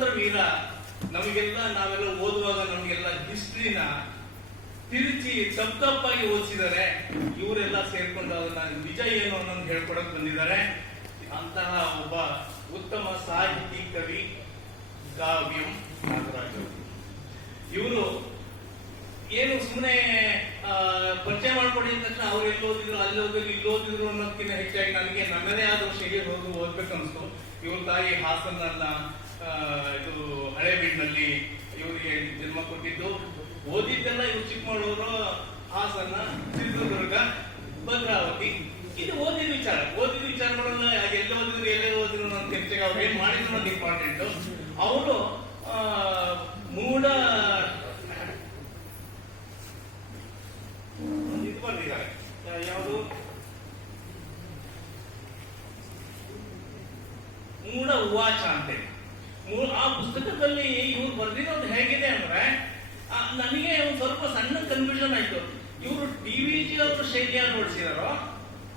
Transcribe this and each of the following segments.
ಹನುಮಂತರ ವೀರ ನಮಗೆಲ್ಲ ನಾವೆಲ್ಲ ಓದುವಾಗ ನಮಗೆಲ್ಲ ಹಿಸ್ಟ್ರಿನ ತಿರುಚಿ ತಪ್ಪು ತಪ್ಪಾಗಿ ಓದಿಸಿದ್ದಾರೆ. ಇವರೆಲ್ಲ ಸೇರ್ಕೊಂಡು ಅದನ್ನ ನಿಜ ಏನು ಅನ್ನೋದು ಹೇಳ್ಕೊಡಕ್ ಬಂದಿದ್ದಾರೆ. ಅಂತಹ ಒಬ್ಬ ಉತ್ತಮ ಸಾಹಿತಿ ಕವಿ ಕಾವ್ಯಂ ನಾಗರಾಜ್ ಇವರು ಏನು ಸುಮ್ಮನೆ ಪರಿಚಯ ಮಾಡ್ಕೊಡಿ ತಕ್ಷಣ ಅವ್ರು ಎಲ್ಲಿ ಓದಿದ್ರು, ಅಲ್ಲಿ ಓದಿದ್ರು ಇಲ್ಲಿ ಓದಿದ್ರು ಅನ್ನೋದಕ್ಕಿಂತ ಹೆಚ್ಚಾಗಿ ನನಗೆ ನನ್ನದೇ ಆದ ಶೈಲಿ ಹೋಗಿ ಓದ್ಬೇಕು ಅನ್ಸ್ತು. ಇವ್ರ ತಾಯಿ ಹಾಸನ್ನ ಇದು ಹಳೇಬೀಡಿನಲ್ಲಿ ಇವರಿಗೆ ಜನ್ಮ ಕೊಟ್ಟಿದ್ದು. ಓದಿದ್ದೆಲ್ಲ ಇವ್ರು ಚಿಕ್ಕಮಗಳೂರು, ಹಾಸನ ಚಿತ್ರದುರ್ಗ ಭದ್ರಾವತಿ. ಇದು ಓದಿದ ವಿಚಾರ. ಓದಿದ ವಿಚಾರಗಳನ್ನ ಎಲ್ಲಿ ಓದಿದ್ರು ಎಲ್ಲೇ ಓದಿದ್ರು ಅಂತ ಹೆಚ್ಚಾಗಿ ಅವ್ರು ಏನ್ ಮಾಡಿದ್ರು ಅನ್ನೋದು ಇಂಪಾರ್ಟೆಂಟ್ ಅವರು ಮೂಡ ಇದು ಬಂದಿದ್ದಾರೆ. ಯಾವುದು? ಮೂಡ ಉವಾಚ ಅಂತೇಳಿ ಆ ಪುಸ್ತಕದಲ್ಲಿ ಇವ್ರು ಬರ್ದಿರೋದು ಹೇಗಿದೆ ಅಂದ್ರೆ ನನಗೆ ಒಂದು ಸ್ವಲ್ಪ ಸಣ್ಣ ಕನ್ಫ್ಯೂಷನ್ ಆಯ್ತು. ಇವರು ಡಿ ವಿ ಜಿ ಅವರ ಶೈಲಿಯನ್ನು ನೋಡಿಸಿದಾರೋ,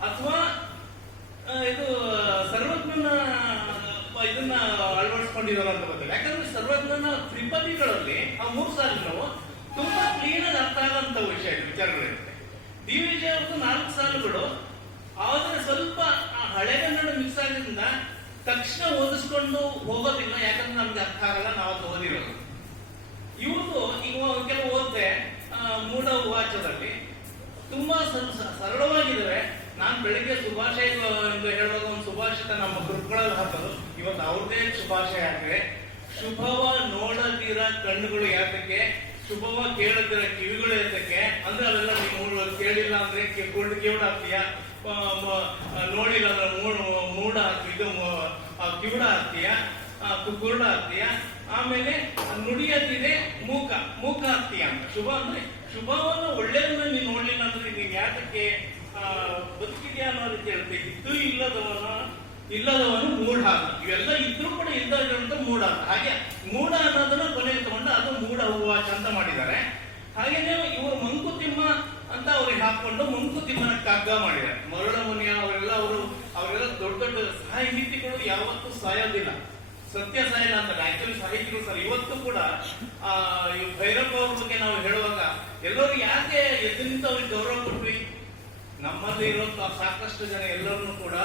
ಅಥವಾ ಇದು, ಸರ್ವಜ್ಞನ ಇದನ್ನ ಅಳವಡಿಸ್ಕೊಂಡಿದಾರೋ ಅಂತ ಗೊತ್ತಿಲ್ಲ. ಯಾಕಂದ್ರೆ ಸರ್ವಜ್ಞನ ತ್ರಿಪದಿಗಳಲ್ಲಿ, ಆ ಮೂರು ಸಾಲಿನವು ತುಂಬಾ ಕ್ಲೀನ್ ಆಗಿ ಅರ್ಥ ಆಗಂತ ವಿಷಯ ವಿಚಾರಗಳಿರುತ್ತೆ ಡಿ ವಿ ಜಿ ಅವ್ರದ್ದು ನಾಲ್ಕು ಸಾಲುಗಳು, ಆದ್ರೆ ಸ್ವಲ್ಪ ಆ ಹಳೆಗನ್ನಡ ಮಿಕ್ಸ್ ಆಗಿದ್ರಿಂದ ತಕ್ಷಣ ಓದಿಸ್ಕೊಂಡು ಹೋಗೋದಿಲ್ಲ ಯಾಕಂದ್ರೆ ನಮ್ಗೆ ಅರ್ಥ ಆಗಲ್ಲ, ನಾವು ಓದಿರೋದು. ಇವ್ರದ್ದು ಈಗ ಕೆಲವು ಓದಿದೆ ಮೂಲ ಉವಾಚದಲ್ಲಿ ತುಂಬಾ ಸರ- ಸ- ಸರಳವಾಗಿದ್ದಾವೆ ನಾನು ಬೆಳಿಗ್ಗೆ ಶುಭಾಶಯ ಹೇಳುವಾಗ ಒಂದು ಸುಭಾಷಿತ ನಮ್ಮ ಗ್ರೂಪ್ಗಳಲ್ಲಿ ಹಾಕೋದು. ಇವತ್ತು ಅವ್ರದೇ ಶುಭಾಶಯ ಆಗಿದೆ. ಶುಭವ ನೋಡದಿರ ಕಣ್ಣುಗಳು ಯಾತಕ್ಕೆ? ಶುಭವ ಕೇಳದಿರ ಕಿವಿಗಳು ಯಾತಕ್ಕೆ? ಅಂದ್ರೆ ಅವೆಲ್ಲ ನೀವು ಕೇಳಿಲ್ಲ ಅಂದ್ರೆ ಕಿ- ಕುರುಡು ಕಿವುಡ ನೋಡಿಲ್ಲ ಮೂಡ್ ಇದು ಕಿವುಡ ಹಾಕ್ತೀಯ? ಆ, ಕು- ಕುರುಡ ಹಾಕ್ತೀಯ? ಆಮೇಲೆ ನುಡಿಯದಿದೆ ಮೂಕ. ಮೂಕ ಹಾಕ್ತೀಯ? ಅಂತ ಶುಭ ಅಂದ್ರೆ ಶುಭವನ್ನು ಒಳ್ಳೆಯದನ್ನ ನೀನು ನೋಡ್ಲಿಲ್ಲ ಅಂದ್ರೆ ನೀನ್ ಯಾತಕ್ಕೆ ಬದುಕಿದ್ಯಾ ಅನ್ನೋ ರೀತಿ ಹೇಳುತ್ತೆ. ಇದ್ದು ಇಲ್ಲದವನ ಇಲ್ಲದವನು ಮೂಢ ಅಂತ ಇವೆಲ್ಲ ಇದ್ರೂ ಕೂಡ ಇಲ್ಲದಂತ ಮೂಢ ಅಂತ ಹಾಗೆ ಮೂಢ ಅನ್ನೋದನ್ನ ಕೊನೆ ತಗೊಂಡು ಅದು ಮೂಢ ಹೂವ ಅಂತ ಮಾಡಿದ್ದಾರೆ. ಹಾಗೇನೆ ಇವರು ಮಂಕುತಿಮ್ಮ ಅಂತ ಅವ್ರಿಗೆ ಹಾಕೊಂಡು ಮಂಕುತಿಮ್ಮನ ಕಗ್ಗ ಮಾಡಿದ್ದಾರೆ. ಮರುಳ ಮುನಿಯ ಅವರೆಲ್ಲ ಅವರು ಅವರೆಲ್ಲ ದೊಡ್ಡ ದೊಡ್ಡ ಸಾಹಿತಿಗಳು ಯಾವತ್ತೂ ಸಾಯೋದಿಲ್ಲ. ಸತ್ಯ ಸಾಯಲ್ಲ ಅಂತ ಆಕ್ಚುಲಿ ಸಾಹಿತಿಗಳು ಸರ್, ಇವತ್ತು ಕೂಡ, ಆ ಭೈರಪ್ಪ ಅವ್ರ ಬಗ್ಗೆ ನಾವು ಹೇಳುವಾಗ ಎಲ್ಲರೂ ಯಾಕೆ ಎದ್ದು ನಿಂತು ಅವ್ರಿಗೆ ಗೌರವ ಕೊಟ್ವಿ? ನಮ್ಮಲ್ಲಿ ಇರುವಂತಹ ಸಾಕಷ್ಟು ಜನ ಎಲ್ಲರನ್ನು ಕೂಡ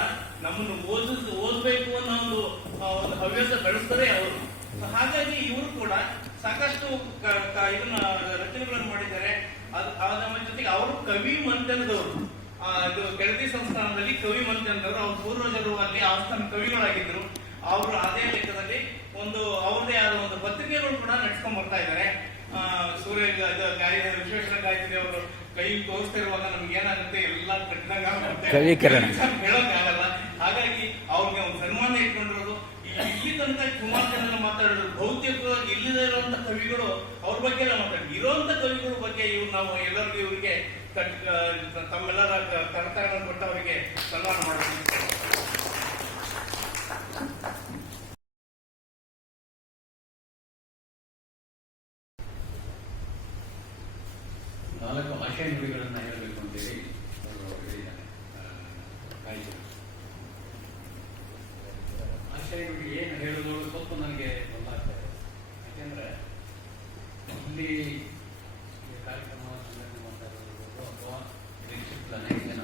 ನಮ್ಮನ್ನು ಓದ ಓದ್ಬೇಕು ಅನ್ನೋ ಒಂದು ಒಂದು ಹವ್ಯಾಸ ಬೆಳೆಸ್ತಾರೆ ಅವರು. ಹಾಗಾಗಿ ಇವರು ಕೂಡ ಸಾಕಷ್ಟು ಇದನ್ನ ರಚನೆಗಳನ್ನು ಮಾಡಿದ್ದಾರೆ. ಜೊತೆಗೆ ಅವರು ಕವಿ ಮಂಥನದವರು ಇದು ಕೆಳದಿ ಸಂಸ್ಥಾನದಲ್ಲಿ ಕವಿ ಮಂಥನದವರು ಅವ್ರ ಪೂರ್ವಜರು ಅಲ್ಲಿ ಆಸ್ಥಾನ ಕವಿಗಳಾಗಿದ್ದರು. ಅವರು ಅದೇ ಲೆಕ್ಕದಲ್ಲಿ ಒಂದು ಅವ್ರದೇ ಆದ ಒಂದು ಪತ್ರಿಕೆಗಳು ಕೂಡ ನಡ್ಸ್ಕೊಂಡ್ ಬರ್ತಾ ಇದ್ದಾರೆ. ಸೂರ್ಯ ಗಾಯನ ವಿಶ್ವೇಶ್ವರ ಗಾಯತ್ರಿ ಅವರು ಕೈ ತೋರಿಸ್ತಿರುವಾಗ ನಮ್ಗೆ ಏನಾಗುತ್ತೆ? ಎಲ್ಲ ಕಟ್ಟಿದಂಗ ಹೇಳೋಕ್ಕಾಗಲ್ಲ ಹೇಳಕ್ ಆಗಲ್ಲ ಹಾಗಾಗಿ ಅವ್ರಿಗೆ ಒಂದು ಸನ್ಮಾನ ಇಟ್ಕೊಂಡಿರೋದು ಈ- ಇಲ್ಲಿ ತನಕ ಕುಮಾರ್ ಚಂದ್ರ ಮಾತಾಡೋದು ಭೌತಿಕವಾಗಿ ಇಲ್ಲದೆ ಇರುವಂತ ಕವಿಗಳು ಅವ್ರ ಬಗ್ಗೆ ಎಲ್ಲ ಮಾತಾಡಿ ಇರುವಂತ ಕವಿಗಳ ಬಗ್ಗೆ ಇವ್ರು ನಾವು ಎಲ್ಲರಿಗೂ ಇವರಿಗೆ ತಮ್ಮೆಲ್ಲರ ಕ- ಕೊಟ್ಟವರಿಗೆ ಸನ್ಮಾನ ಮಾಡಬೇಕು ನಾಲ್ಕು ಆಶಯ ನುಡಿಗಳನ್ನು ಹೇಳಬೇಕು ಅಂತೇಳಿ ಅವರು ಹೇಳಿದ್ದಾರೆ ಆ, ಕಾಯ್ದೆ ಆಶಯ ನುಡಿ ಏನು ಹೇಳೋದು ಸ್ವಲ್ಪ ನನಗೆ ಗೊತ್ತಾಗ್ತಾ ಇದೆ ಯಾಕೆಂದ್ರೆ ಇಲ್ಲಿ ಈ ಕಾರ್ಯಕ್ರಮ ಸಂಘಟನೆ ಮಾಡ್ತಾ ಅಥವಾ ನಿರೀಕ್ಷಿತ ಅನೇಕ ಜನ.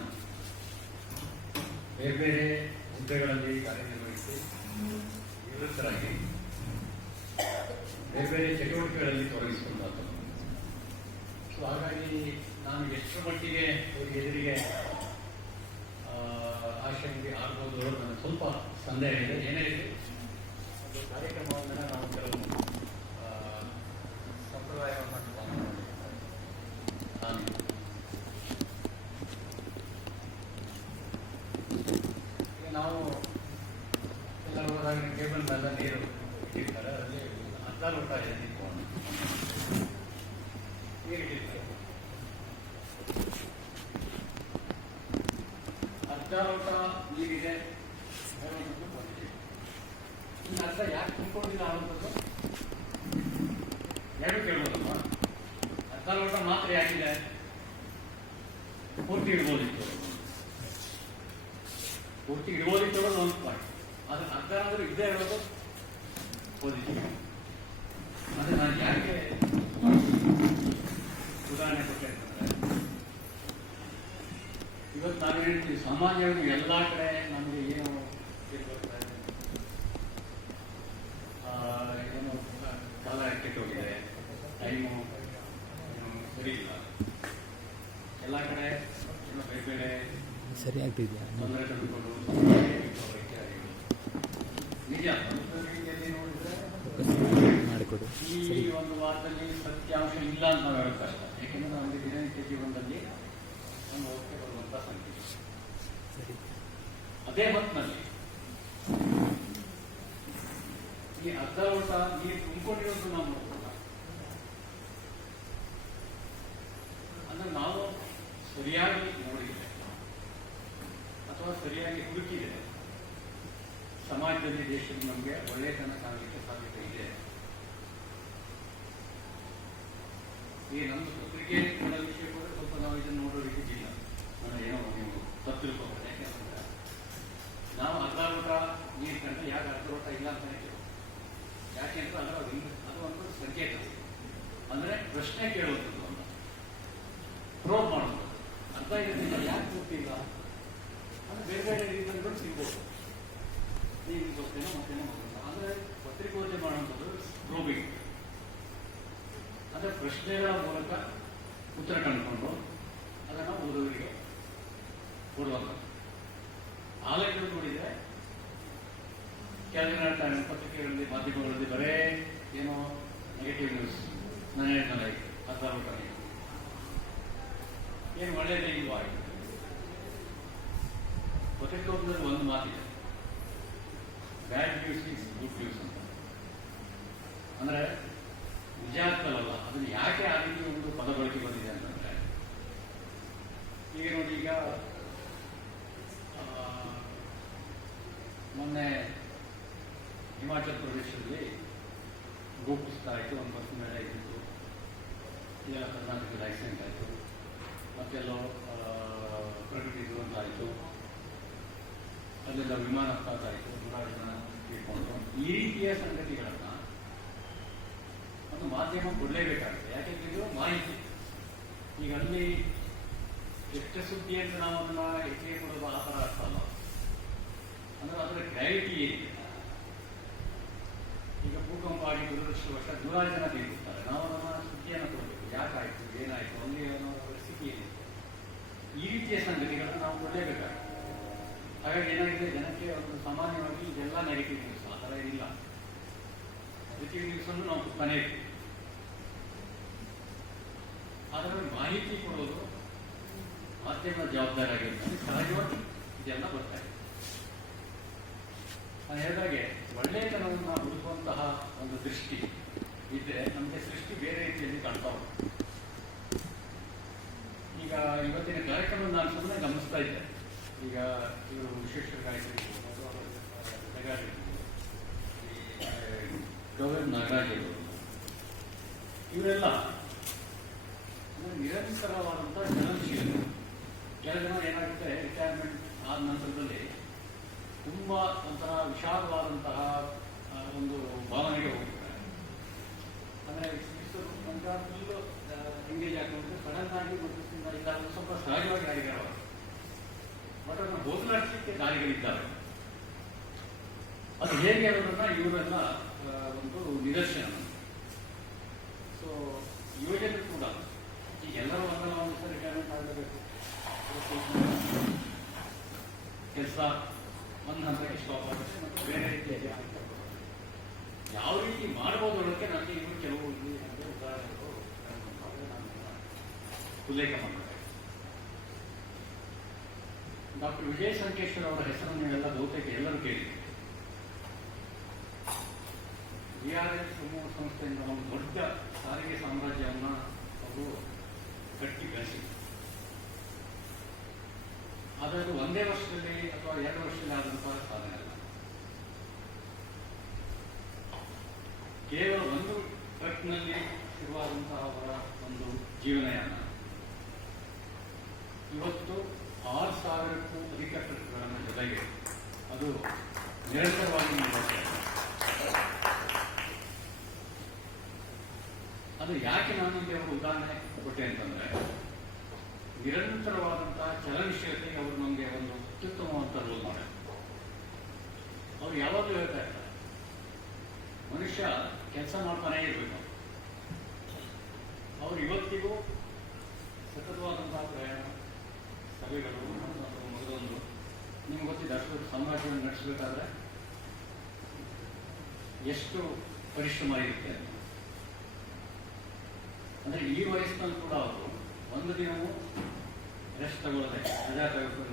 ಬೇರೆ ಬೇರೆ ಹುದ್ದೆಗಳಲ್ಲಿ ಕಾರ್ಯನಿರ್ವಹಿಸಿ ನಿವೃತ್ತರಾಗಿ ಬೇರೆ ಬೇರೆ ಚಟುವಟಿಕೆಗಳಲ್ಲಿ ತೊಡಗಿಸಿಕೊಂಡದ್ದು ಸೊ ಹಾಗಾಗಿ ನಾನು ಎಷ್ಟರ ಮಟ್ಟಿಗೆ ಅವ್ರಿಗೆ ಎದುರಿಗೆ ಆಶಂಕೆ ಆಗ್ಬೋದು ಅನ್ನೋದು ನನಗೆ ಸ್ವಲ್ಪ ಸಂದೇಹ ಇದೆ ಏನೇ ಇರಲಿ ಅದು ಕಾರ್ಯಕ್ರಮವನ್ನು ನಾವು ಕೆಲವು ಆ, ಸಂಪ್ರದಾಯವನ್ನು ಪಾಲನೆ ಮಾಡಿದ್ದೇವೆ. ನಾನು ಈಗ ನಾವು ಎಲ್ಲರೂ ಹೋದಾಗ ಟೇಬಲ್ ಮೇಲೆ ನೀರು ಇಟ್ಟಿರ್ತಾರೆ ಅದರಲ್ಲಿ ಅರ್ಧ ಲೋಟ ಎಣ್ಣೆ ಇಟ್ಕೊಂಡು ನೀರಿಟ್ಟಿರ್ತಾರೆ ಲೋಟ ನೀರಿದೆ ಅರ್ಧ ಯಾಕೆ ತುಂಬಿಕೊಂಡಿಲ್ಲ ಅನ್ನೋದು ಎರಡು ಕೇಳ್ಬೋದಲ್ವ? ಅರ್ಧ ಲೋಟ ಮಾತ್ರ ಯಾಕಿದೆ? ಪೂರ್ತಿ ಇಡ್ಬೋದಿತ್ತು ಪೂರ್ತಿ ಇಡ್ಬೋದಿತ್ತು ಒಂದು ಪಾಯಿಂಟ್ ಆದ್ರೆ ಅರ್ಧ ಅಂದ್ರೆ ಇದ್ದೇ ಇರೋದು ಪಾಸಿಟಿವ್ ಅದೇ ನಾನು ಯಾಕೆ ಉದಾಹರಣೆ ಕೊಟ್ಟೆ ಅಂತಂದ್ರೆ ಇವತ್ತು ನಾವು ಸಮಾಜವನ್ನು ಎಲ್ಲ ಕಡೆ ನಮಗೆ ಏನು ಏನು ಕಾಲ ಕೆಟ್ಟೋಗಿದೆ ಟೈಮು ಸರಿ ಇಲ್ಲ. ಎಲ್ಲ ಕಡೆ ಬೇರೆ ಬೇರೆ ಸರಿ ಆಗ್ತಿದ್ಯಾ ತೊಂದರೆ ಕಂಡುಕೊಂಡು ನಿಜ. ಮಾಡಿಕೊಡು. ಈ ಒಂದು ವಾರದಲ್ಲಿ ಸತ್ಯಾಂಶ ಇಲ್ಲ ಅಂತ ನಾವು ಹೇಳೋದು ಕಷ್ಟ ಯಾಕೆಂದ್ರೆ ನಮಗೆ ದಿನನಿತ್ಯ ಜೀವನದಲ್ಲಿ ಒಂದು ಓಕೆ ಬರುವಂತ ಸಂಖ್ಯೆ ಅದೇ ಹೊತ್ತಿನಲ್ಲಿ ಈ ಅರ್ಧ ಲೋಟ ನೀರು ತುಂಬಿಕೊಂಡಿರೋದು ನಾವು ನೋಡೋಣ ಅಂದ್ರೆ ನಾವು ಸರಿಯಾಗಿ ನೋಡಿದ್ರೆ ಅಥವಾ ಸರಿಯಾಗಿ ಹುಡುಕಿದೆ ಸಮಾಜದಲ್ಲಿ ದೇಶದ ನಮಗೆ ಒಳ್ಳೆತನ ಕಾಣಲಿಕ್ಕೆ ಸಾಧ್ಯತೆ ಇದೆ. ಈ ನಮ್ಮ ಪತ್ರಿಕೆ ವಿಷಯ ಕೂಡ ಸ್ವಲ್ಪ ನಾವು ಇದನ್ನು ನೋಡೋ ಯಾಕೆ ಅಂತ ಅಂದ್ರೆ ಅದು ಒಂದು ಸಂಕೇತ ಅಂದ್ರೆ ಪ್ರಶ್ನೆ ಕೇಳುವಂಥದ್ದು ಅಂತ ಪ್ರೋಬ್ ಮಾಡುವಂಥದ್ದು ಅರ್ಥ ಇರೋದ್ರಿಂದ ಯಾಕೆ ಗೊತ್ತಿಲ್ಲ? ಅಂದ್ರೆ ಬೇರೆ ಬೇರೆ ರೀಸನ್ಗಳು ಸಿಗ್ಬೋದು ನೀವು ಗೊತ್ತೇನೋ ಮತ್ತೇನೋ ಗೊತ್ತಿಲ್ಲ. ಅಂದ್ರೆ ಪತ್ರಿಕೋದ್ಯಮ ಮಾಡುವಂಥದ್ದು ಪ್ರೋಬಿಂಗ್ ಅಂದ್ರೆ ಪ್ರಶ್ನೆಗಳ ಮೂಲಕ ಉತ್ತರ ಕಂಡುಕೊಂಡು requisitos. ಆಗಿ ದುರದೃಷ್ಟವಶ ನೂರಾರು ಜನ ತೀರ್ಕೊತಾರೆ ನಾವು ನಮ್ಮ ಸುದ್ದಿಯನ್ನು ಕೊಡಬೇಕು ಯಾಕಾಯ್ತು ಏನಾಯ್ತು ಅಲ್ಲಿ ಅನ್ನೋ ಸ್ಥಿತಿ ಏನಿದೆ ಈ ರೀತಿಯ ಸಂಗತಿಗಳನ್ನು ನಾವು ಕೊಡಲೇಬೇಕಾಗುತ್ತೆ ಹಾಗಾಗಿ ಏನಾಗಿದೆ ಜನಕ್ಕೆ ಒಂದು ಸಾಮಾನ್ಯವಾಗಿ ಇದೆಲ್ಲ ನೆಗೆಟಿವ್ ನ್ಯೂಸ್ ಆ ಥರ ಇಲ್ಲ ನೆಗೆಟಿವ್ ನಾವು ಕೊಡ್ತಾನೆ ಇರ್ತೀವಿ ಆದರೆ ಮಾಹಿತಿ ಕೊಡೋದು ಮಾಧ್ಯಮದ ಜವಾಬ್ದಾರಿ ಆಗಿರ್ತದೆ ಸಹಜವಾಗಿ ಇದೆಲ್ಲ ಬರ್ತಾ ಇದೆ. ನಾನು ಒಳ್ಳೆಯತನವನ್ನು ಹುಡುಕುವಂತಹ ಒಂದು ದೃಷ್ಟಿ ಇದ್ರೆ ನಮಗೆ ಸೃಷ್ಟಿ ಬೇರೆ ರೀತಿಯಲ್ಲಿ ಕಾಣ್ತಾ ಉಂಟು. ಈಗ ಇವತ್ತಿನ ಕಾರ್ಯಕ್ರಮ ನಾನು ಸುಮ್ಮನೆ ಗಮನಿಸ್ತಾ ಇದ್ದೆ. ಈಗ ಇವರು ವಿಶ್ವೇಶ್ವರ ಗಾಯಕರು ಅವರು, ಗೌರವ್ ನಾಗರಾಜ್ ಇರ್ಬೋದು. ಇವರೆಲ್ಲ ನಿರಂತರವಾದಂತಹ ಚಲನಶೀಲತೆ ಕೆಲ ಜನ ಏನಾಗುತ್ತೆ ರಿಟೈರ್ಮೆಂಟ್ ಆದ ನಂತರದಲ್ಲಿ ತುಂಬಾ ಒಂಥರ ವಿಶಾಲವಾದಂತಹ ಒಂದು ಭಾವನೆಗೆ ಹೋಗಿದ್ದಾರೆ ಅಂದ್ರೆ ಫುಲ್ಲು ಎಂಗೇಜ್ ಸಡನ್ ಆಗಿ ಮತ್ತು ಸ್ವಲ್ಪ ಸಹಜವಾಗಿ ಆಗಿದ್ದಾರೆ ಬಟ್ ಅದನ್ನು ಹೋಗಲಾಡಿಸಲಿಕ್ಕೆ ದಾರಿಗಳಿದ್ದಾರೆ ಅದು ಹೇಗೆ ಅನ್ನೋದನ್ನ ಇವರೆಲ್ಲ ಒಂದು ನಿದರ್ಶನ. ಸೊ ಯೋಜನೆ ಕೂಡ ಈಗ ಎಲ್ಲರೂ ಒಂದಲ್ಲ ಒಂದು ಸರಿ ಕೆಲಸ ಒಂದು ಹಂತಕ್ಕೆ ಸ್ಟಾಪ್ ಆಗುತ್ತೆ ಮತ್ತು ಬೇರೆ ರೀತಿಯಲ್ಲಿ ಆಗ್ತಾ ಹೋಗುತ್ತೆ. ಯಾವ ರೀತಿ ಮಾಡ್ಬೋದು ಅನ್ನೋದಕ್ಕೆ ನನಗೆ ಇನ್ನೂ ಕೆಲವು ಇಲ್ಲಿ ನನಗೆ ಉದಾಹರಣೆಗಳು ನಾನು ಉಲ್ಲೇಖ ಮಾಡಬೇಕು ಡಾಕ್ಟರ್ ವಿಜಯ ಸಂಕೇಶ್ವರ ಅವರ ಹೆಸರನ್ನು ನೀವೆಲ್ಲ ಬಹುತೇಕ ಎಲ್ಲರೂ ಕೇಳಿದ್ದೀರಿ ವಿ ಆರ್ ಎಸ್ ಸಮೂಹ ಸಂಸ್ಥೆಯಿಂದ ಒಂದು ದೊಡ್ಡ ಸಾರಿಗೆ ಸಾಮ್ರಾಜ್ಯವನ್ನು ಅವರು ಕಟ್ಟಿ ಬೆಳೆಸಿದ್ರು. ಆದರೆ ಅದು ಒಂದೇ ವರ್ಷದಲ್ಲಿ ಅಥವಾ ಎರಡು ವರ್ಷದಲ್ಲಿ ಆದಂತಹ ಸಾಧನೆ ಅಲ್ಲ ಕೇವಲ ಒಂದು ಟ್ರಕ್ನಲ್ಲಿ ಇರುವಂತಹ ಅವರ ಒಂದು ಜೀವನಯಾನ ಇವತ್ತು ಆರು ಸಾವಿರಕ್ಕೂ ಅಧಿಕ ಟ್ರಕ್ಗಳನ್ನು ಜೊತೆಗೆ ಅದು ನಿರಂತರವಾಗಿ ಅದು. ಯಾಕೆ ನಾನು ಇಲ್ಲಿ ಒಂದು ಉದಾಹರಣೆ ಕೊಟ್ಟೆ ಅಂತಂದ್ರೆ, ನಿರಂತರವಾದಂತಹ ಚಲನಶೀಲತೆಗೆ ಅವರು ನಮಗೆ ಒಂದು ಅತ್ಯುತ್ತಮವಂತ ರೋಲ್ ಮಾಡ್ತಾರೆ ಅವ್ರು ಯಾವಾಗಲೂ ಹೇಳ್ತಾ ಇರ್ತಾರೆ, ಮನುಷ್ಯ ಕೆಲಸ ಮಾಡ್ತಾನೇ ಇರಬೇಕು. ಅವ್ರು ಇವತ್ತಿಗೂ ಸತತವಾದಂತಹ ಪ್ರಯಾಣ ಸಭೆಗಳು ಮೊದಲೊಂದು. ನಿಮ್ಗೆ ಗೊತ್ತಿದೆ ಅಷ್ಟು ಸಾಮ್ರಾಜ್ಯವನ್ನು ನಡೆಸಬೇಕಾದ್ರೆ ಎಷ್ಟು ಪರಿಶ್ರಮ ಇರುತ್ತೆ ಅಂದ್ರೆ ಈ ವಯಸ್ಸಿನಲ್ಲಿ ಕೂಡ ಅವರು ಒಂದು ದಿನವೂ ರೆಸ್ಟ್ ತಗೊಳ್ಳದೆ ರಜಾ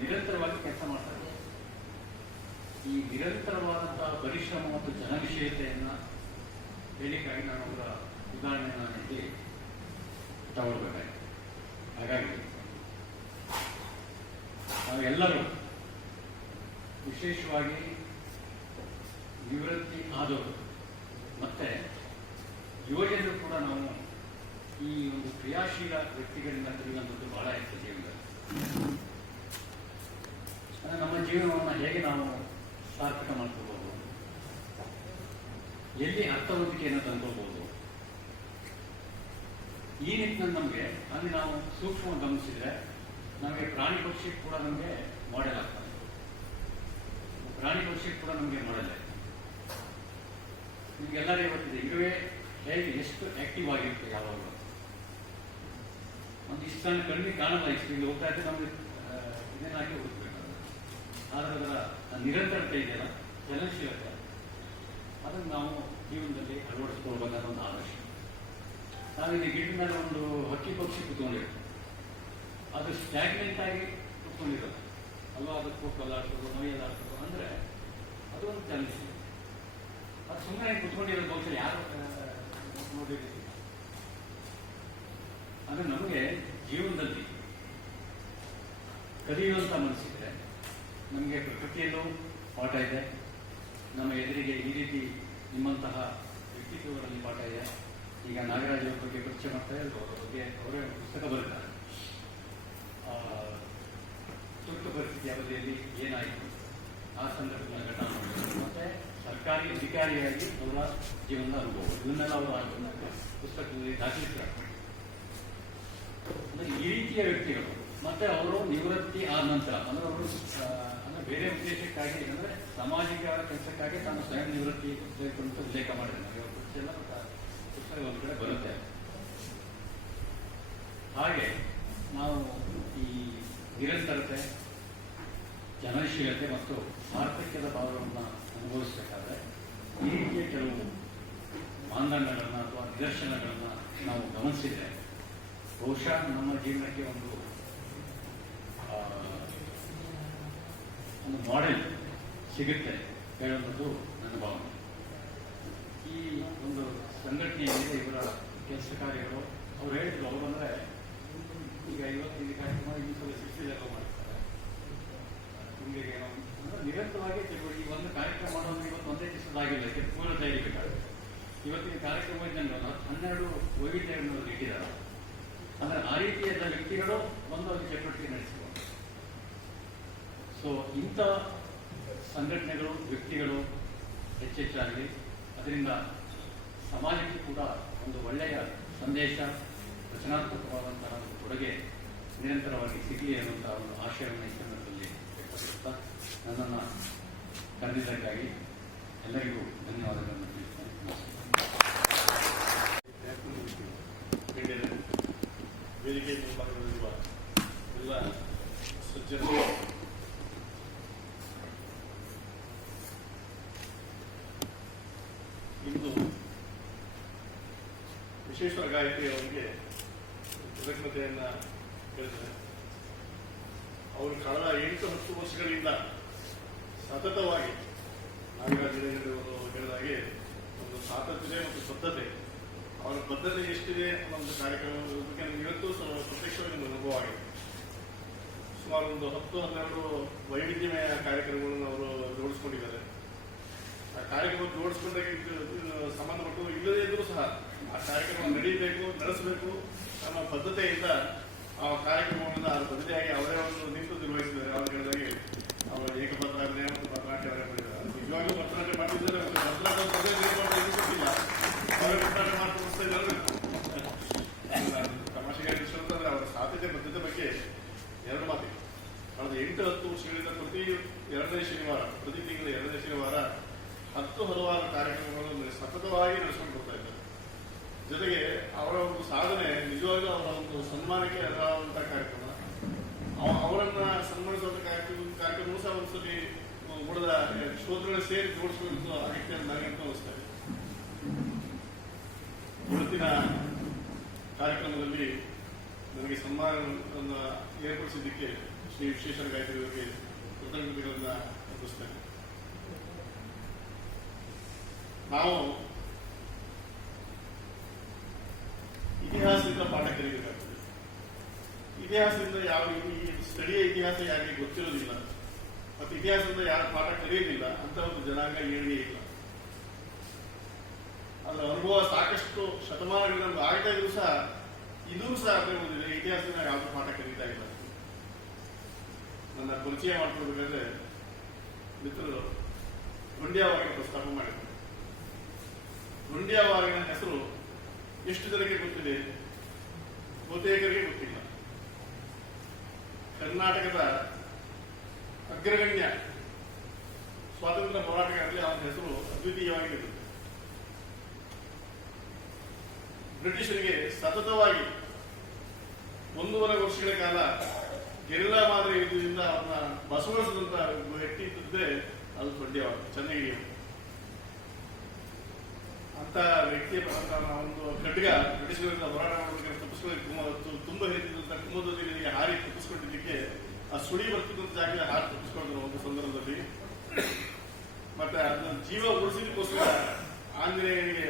ನಿರಂತರವಾಗಿ ಕೆಲಸ ಮಾಡ್ತಾರೆ ಈ ನಿರಂತರವಾದಂತಹ ಪರಿಶ್ರಮ ಮತ್ತು ಜನವಿಷಯತೆಯನ್ನ ಹೇಳಿಕ್ಕಾಗಿ ನಾನು ಅವರ ಉದಾಹರಣೆಯನ್ನು ಇಲ್ಲಿ ತಗೊಳ್ಬೇಕಾಯ್ತು. ಹಾಗಾಗಿ ನಾವೆಲ್ಲರೂ ವಿಶೇಷವಾಗಿ ನಿವೃತ್ತಿ ಆದವರು, ಮತ್ತೆ ಯುವಜನರು ಕೂಡ ನಾವು ಈ ಒಂದು ಕ್ರಿಯಾಶೀಲ ವ್ಯಕ್ತಿಗಳಿಂದ ತಿಳಿದಂಥದ್ದು ಬಹಳ ಹೆಚ್ಚು ಜೀವನದಲ್ಲಿ. ನಮ್ಮ ಜೀವನವನ್ನು ಹೇಗೆ ನಾವು ಸಾರ್ಥಕ ಮಾಡ್ಕೋಬಹುದು? ಎಲ್ಲಿ ಅರ್ಥವಂತಿಕೆಯನ್ನು ತಂದ್ಕೋಬಹುದು ಈ ನಿಟ್ಟಿನಲ್ಲಿ ನಮಗೆ ಅಲ್ಲಿ ನಾವು ಸೂಕ್ಷ್ಮ ಗಮನಿಸಿದ್ರೆ ನಮಗೆ ಪ್ರಾಣಿ ಪಕ್ಷಿ ಕೂಡ ನಮಗೆ ಮಾಡೆಲ್ ಆಗ್ತದೆ. ಪ್ರಾಣಿ ಪಕ್ಷಿ ಕೂಡ ನಮಗೆ ಮಾಡೆಲ್ ನಿಮ್ಗೆಲ್ಲರಿಗೂ ಗೊತ್ತಿದೆ ಇರುವೆ ಹೇಗೆ ಎಷ್ಟು ಆಕ್ಟಿವ್ ಆಗಿರುತ್ತೆ ಯಾವಾಗಲೂ. ಒಂದು ಇಷ್ಟು ಸಣ್ಣ ಕಣ್ಣಿಗೆ ಕಾಣಲ್ಲ ಇಷ್ಟು ಇಲ್ಲಿ ಹೋಗ್ತಾ ಇದ್ರೆ ನಮಗೆ ಇದೇನಾಗಿ ಹೋಗ್ಬೇಕಾದ್ರೆ ಆದ್ರೆ ಅದರ ನಿರಂತರತೆ ಇದೆಯಲ್ಲ, ಚಲನಶೀಲತೆ. ಅದನ್ನು ನಾವು ಜೀವನದಲ್ಲಿ ಅಳವಡಿಸ್ಕೊಳ್ಬೇಕಾದ ಒಂದು ಆದರ್ಶ. ನಾವಿಲ್ಲಿ ಗಿಡದ ಮೇಲೆ ಒಂದು ಹಕ್ಕಿ ಪಕ್ಷಿ ಕುತ್ಕೊಂಡಿರ್ತೀವಿ ಅದು ಸ್ಟ್ಯಾಗ್ನೆಂಟ್ ಆಗಿ ಕುತ್ಕೊಂಡಿರೋದು. ಅಲ್ವಾ? ಅದಕ್ಕೂ ಕಲ್ಲಾಡ್ಸೋದು ನೋಯಲ್ಲಾಡ್ಸೋದು ಅಂದ್ರೆ ಅದು ಒಂದು ಚಲನಶೀಲ ಅದು ಸುಮ್ಮನೆ ಕುತ್ಕೊಂಡಿರೋ ಬಹುಶಃ ಯಾರು ನೋಡಿರ್ತೀವಿ ಅದು ನಮಗೆ ಜೀವನದಲ್ಲಿ ಕಲಿಯುವಂತ ಮನಸ್ಸಿದ್ರೆ ನಮಗೆ ಪ್ರಕೃತಿಯಲ್ಲೂ ಪಾಠ ಇದೆ. ನಮ್ಮ ಎದುರಿಗೆ ಈ ರೀತಿ ನಿಮ್ಮಂತಹ ವ್ಯಕ್ತಿತ್ವಗಳಲ್ಲಿ ಪಾಠ ಇದೆ. ಈಗ ನಾಗರಾಜ್ ಅವ್ರ ಬಗ್ಗೆ ಪರಿಚಯ ಮಾಡ್ತಾ ಇದ್ರು ಅವರ ಬಗ್ಗೆ ಅವರೇ ಪುಸ್ತಕ ಬರೀತಾರೆ ತುರ್ತು ಪರಿಸ್ಥಿತಿ ಅವಧಿಯಲ್ಲಿ ಏನಾಯಿತು? ಆ ಸಂದರ್ಭದ ಘಟನೆ ಮತ್ತೆ ಸರ್ಕಾರಿ ಅಧಿಕಾರಿಯಾಗಿ ಅವರ ಜೀವನದ ಅನುಭವ. ಇದನ್ನೆಲ್ಲ ಅವರು ಪುಸ್ತಕದಲ್ಲಿ ದಾಖಲಿಸಿದ್ದಾರೆ. ಈ ರೀತಿಯ ವ್ಯಕ್ತಿಗಳು. ಮತ್ತೆ ಅವರು ನಿವೃತ್ತಿ ಆದ ನಂತರ, ಅಂದ್ರೆ ಅವರು ಅಂದ್ರೆ ಬೇರೆ ಉದ್ದೇಶಕ್ಕಾಗಿ, ಅಂದ್ರೆ ಸಾಮಾಜಿಕ ಕೆಲಸಕ್ಕಾಗಿ ತಾನು ಸ್ವಯಂ ನಿವೃತ್ತಿ ತೆಗೆದುಕೊಂಡು ಉಲ್ಲೇಖ ಮಾಡಿದ್ದಾರೆ. ಪುಸ್ತಕ ಒಂದು ಕಡೆ ಬರುತ್ತೆ. ಹಾಗೆ ನಾವು ಈ ನಿರಂತರತೆ, ಜನಶೀಲತೆ ಮತ್ತು ಸಾರ್ಥಕ್ಯದ ಭಾವವನ್ನು ಅನುಭವಿಸಬೇಕಾದ್ರೆ ಈ ರೀತಿಯ ಕೆಲವು ಮಾನದಂಡಗಳನ್ನ ಅಥವಾ ನಿದರ್ಶನಗಳನ್ನ ನಾವು ಗಮನಿಸಿದ್ರೆ ಬಹುಶಃ ನಮ್ಮ ಜೀವನಕ್ಕೆ ಒಂದು ಒಂದು ಮಾಡೆಲ್ ಸಿಗುತ್ತೆ ಹೇಳುವುದು ನನ್ನ ಭಾವನೆ. ಈ ಒಂದು ಸಂಘಟನೆಯಲ್ಲಿ ಇವರ ಕೆಲಸ ಕಾರ್ಯಗಳು, ಅವ್ರು ಹೇಳಿದ್ರು, ಅವರು ಅಂದ್ರೆ ಈಗ ಐವತ್ತೈದು ಕಾರ್ಯಕ್ರಮ ಈ ಸಲ ಶಿಸ್ತಿದಾಗ ಮಾಡ್ತಾರೆ. ನಿಮಗೆ ಅಂದ್ರೆ ನಿರಂತರವಾಗಿ ಈ ಒಂದು ಕಾರ್ಯಕ್ರಮ ಮಾಡೋದು ಇವತ್ತು ಒಂದೇ ದಿವಸದಾಗಿಲ್ಲ ಇದಕ್ಕೆ ಪೂರ್ಣ ತಯಾರಿ ಬೇಕಾಗುತ್ತೆ. ಇವತ್ತಿನ ಕಾರ್ಯಕ್ರಮ ಇದ್ದಂಗಲ್ಲ ಹನ್ನೆರಡು ವೈವಿಧ್ಯಗಳನ್ನು ಇಟ್ಟಿದ್ದಾರೆ ಅಂದ್ರೆ ಆ ರೀತಿಯಾದ ವ್ಯಕ್ತಿಗಳು ಒಂದು ಚಟುವಟಿಕೆ ನಡೆಸಿಕೊಂಡು ಸೊ ಇಂಥ ಸಂಘಟನೆಗಳು, ವ್ಯಕ್ತಿಗಳು ಹೆಚ್ಚೆಚ್ಚಾಗಲಿ ಅದರಿಂದ ಸಮಾಜಕ್ಕೆ ಕೂಡ ಒಂದು ಒಳ್ಳೆಯ ಸಂದೇಶ, ರಚನಾತ್ಮಕವಾದಂತಹ ಒಂದು ಕೊಡುಗೆ ನಿರಂತರವಾಗಿ ಸಿಗಲಿ ಅನ್ನುವಂತಹ ಒಂದು ಆಶಯವನ್ನು ಈ ಸಂದರ್ಭದಲ್ಲಿ ವ್ಯಕ್ತಪಡಿಸುತ್ತಾ ನನ್ನನ್ನು ಕರೆದಿದ್ದಕ್ಕಾಗಿ ಎಲ್ಲರಿಗೂ ಧನ್ಯವಾದಗಳನ್ನು. ವಿಶ್ವೇಶ್ವರ ಗಾಯತ್ರಿ ಅವರಿಗೆ ಕೃತಜ್ಞತೆಯನ್ನ ಹೇಳಿದ್ದಾರೆ ಅವರು ಕಳೆದ ಎಂಟು ಹತ್ತು ವರ್ಷಗಳಿಂದ ಸತತವಾಗಿ ನಾಗರಾಜ್ ಹೇಳಿದಾಗೆ ಒಂದು ಸಾತತ್ಯತೆ ಮತ್ತು ಬದ್ಧತೆ ಅವರ ಬದ್ಧತೆ ಎಷ್ಟಿದೆ ಅನ್ನೋ ಒಂದು ಕಾರ್ಯಕ್ರಮ ಬಗ್ಗೆ ನನಗೆ ಇವತ್ತು ಪ್ರತ್ಯಕ್ಷವಾಗಿ ಒಂದು ಅನುಭವ ಆಗಿದೆ. ಸುಮಾರು ಒಂದು ಹತ್ತು ಹನ್ನೆರಡು ವೈವಿಧ್ಯಮಯ ಕಾರ್ಯಕ್ರಮಗಳನ್ನು ಅವರು ಜೋಡಿಸ್ಕೊಂಡಿದ್ದಾರೆ. ಆ ಕಾರ್ಯಕ್ರಮ ಜೋಡಿಸ್ಕೊಂಡಾಗ ಸಂಬಂಧಪಟ್ಟು ಇಲ್ಲದೇ ಇದ್ರೂ ಸಹ ಆ ಕಾರ್ಯಕ್ರಮ ನಡೀಬೇಕು, ನಡೆಸಬೇಕು ನಮ್ಮ ಪದ್ಧತಿಯಿಂದ ಆ ಕಾರ್ಯಕ್ರಮವನ್ನು ಅದರ ಬದಲಿಯಾಗಿ ಅವರೇ ಒಂದು ನಿಂತು ನಿರ್ವಹಿಸಿದ್ದಾರೆ. ಅವ್ರು ಹೇಳಿದಾಗೆ ಅವರು ಏಕಪತ್ರಾಗ್ರೆ ಮತ್ತು ಭರನಾಟ್ಯ ಅವರೇ ಮಾಡಿದ್ದಾರೆ. ನಿಜವಾಗ್ಲೂ ಭರನಾಟ್ಯ ಮಾಡಿದ್ದಾರೆ ಭರನಾಟ್ಯ ಪದೇ ನಿರ್ಮಾಣ ಅವರೇ ಭರನಾಟ್ಯ ಮಾಡಿಕೊಡ್ತಾ ಇದ್ದಾರೆ. ತಮಾಷೆಗಾಗಿ ಅಂದ್ರೆ ಅವರ ಸಾಧ್ಯತೆ, ಬದ್ಧತೆ ಬಗ್ಗೆ ಎರಡು ಮಾತಿದೆ ಕಳೆದ ಎಂಟು ಹತ್ತು ವರ್ಷಗಳಿಂದ ಪ್ರತಿ ಎರಡನೇ ಶನಿವಾರ, ಪ್ರತಿ ತಿಂಗಳ ಎರಡನೇ ಶನಿವಾರ ಹತ್ತು ಹಲವಾರು ಕಾರ್ಯಕ್ರಮಗಳನ್ನು ಸತತವಾಗಿ ನಡೆಸಿಕೊಂಡು ಜೊತೆಗೆ ಅವರ ಒಂದು ಸಾಧನೆ ನಿಜವಾಗ್ಲೂ ಅವರ ಒಂದು ಸನ್ಮಾನಕ್ಕೆ ಅರ್ಹವಾದಂಥ ಕಾರ್ಯಕ್ರಮ. ಅವ- ಅವರನ್ನ ಸನ್ಮಾನಿಸುವಂತ ಕಾರ್ಯಕ್ರಮ ಕಾರ್ಯಕ್ರಮ ಸಹ ಒಂದ್ಸಲಿ ಉಳಿದ ಶೋಧನೆ ಸೇರಿ ಜೋಡಿಸುವಂತ ಅಗತ್ಯ ನನಗಂತೂ ಅನಿಸ್ತಾ ಇವತ್ತಿನ ಕಾರ್ಯಕ್ರಮದಲ್ಲಿ ನನಗೆ ಸನ್ಮಾನವನ್ನು ಏರ್ಪಡಿಸಿದ್ದಕ್ಕೆ ಶ್ರೀ ವಿಶ್ವೇಶ್ವರ ಗಾಯತ್ರಿ ಅವರಿಗೆ ಕೃತಜ್ಞತೆಗಳನ್ನ ಅರ್ಪಿಸ್ತೇನೆ ನಾವು ಇತಿಹಾಸದಿಂದ ಪಾಠ ಕಲಿಬೇಕಾಗ್ತದೆ. ಇತಿಹಾಸದಿಂದ ಯಾವ ಈ ಸ್ಥಳೀಯ ಇತಿಹಾಸ ಯಾರಿಗೆ ಗೊತ್ತಿರೋದಿಲ್ಲ. ಮತ್ತು ಇತಿಹಾಸದಿಂದ ಯಾರು ಪಾಠ ಕಲಿಯೋದಿಲ್ಲ ಅಂತ ಒಂದು ಜನಾಂಗ ಏಳಿಗೆ ಇಲ್ಲ. ಅದರ ಅನುಭವ ಸಾಕಷ್ಟು ಶತಮಾನಗಳಿಂದ ಆಗ್ತಾ ದಿವಸ ಇದೂ ಸಹ ಓದಿದೆ ಇತಿಹಾಸದಿಂದ ಯಾವುದು ಪಾಠ ಕಲಿತಾ ಇಲ್ಲ. ನನ್ನ ಪರಿಚಯ ಮಾಡ್ಕೊಳ್ಬೇಕಾದ್ರೆ ಮಿತ್ರರು ಮಂಡ್ಯವಾಗಿ ಪ್ರಸ್ತಾಪ ಮಾಡಿದ್ರು. ಗುಂಡ್ಯಾವಾಗಿನ ಹೆಸರು ಎಷ್ಟು ಜನಕ್ಕೆ ಗೊತ್ತಿದೆ? ಬಹುತೇಕರಿಗೆ ಗೊತ್ತಿಲ್ಲ. ಕರ್ನಾಟಕದ ಅಗ್ರಗಣ್ಯ ಸ್ವಾತಂತ್ರ್ಯ ಹೋರಾಟಗಾರರಲ್ಲಿ ಅವನ ಹೆಸರು ಅದ್ವಿತೀಯವಾಗಿರುತ್ತೆ ಬ್ರಿಟಿಷರಿಗೆ ಸತತವಾಗಿ ಒಂದೂವರೆ ವರ್ಷಗಳ ಕಾಲ ಗೆರಿಲ್ಲಾ ಮಾದರಿ ಯುದ್ಧದಿಂದ ಅವನ್ನ ಬಸವಳಿಸಿದಂತ ವ್ಯಕ್ತಿ ಇದ್ದಿದ್ರೆ ಅದು ದೊಡ್ಡವ ಚೆನ್ನಗಿರಿ ಅಂತ ವ್ಯಕ್ತಿಯ ಒಂದು ಖಡ್ಗ ಬ್ರಿಟಿಷರಿಂದ ಹೋರಾಟ ಮಾಡಬೇಕಾದ್ರೆ ತಪ್ಪಿಸ್ಕೊಳ್ಳಿ. ತುಂಬ ಹೆಚ್ಚಿದಂತ ನಿಮಗೆ ಹಾರಿ ತಪ್ಪಿಸ್ಕೊಂಡಿದ್ದಕ್ಕೆ ಆ ಸುಳಿ ಬರ್ತಿದ್ದಂತ ಜಾಗದಲ್ಲಿ ಹಾರಿ ತಪ್ಪಿಸ್ಕೊಂಡ್ರು ಒಂದು ಸಂದರ್ಭದಲ್ಲಿ. ಮತ್ತೆ ಅದನ್ನ ಜೀವ ಉಳಿಸಿದಕ್ಕೋಸ್ಕರ ಆಂಜನೇಯನಿಗೆ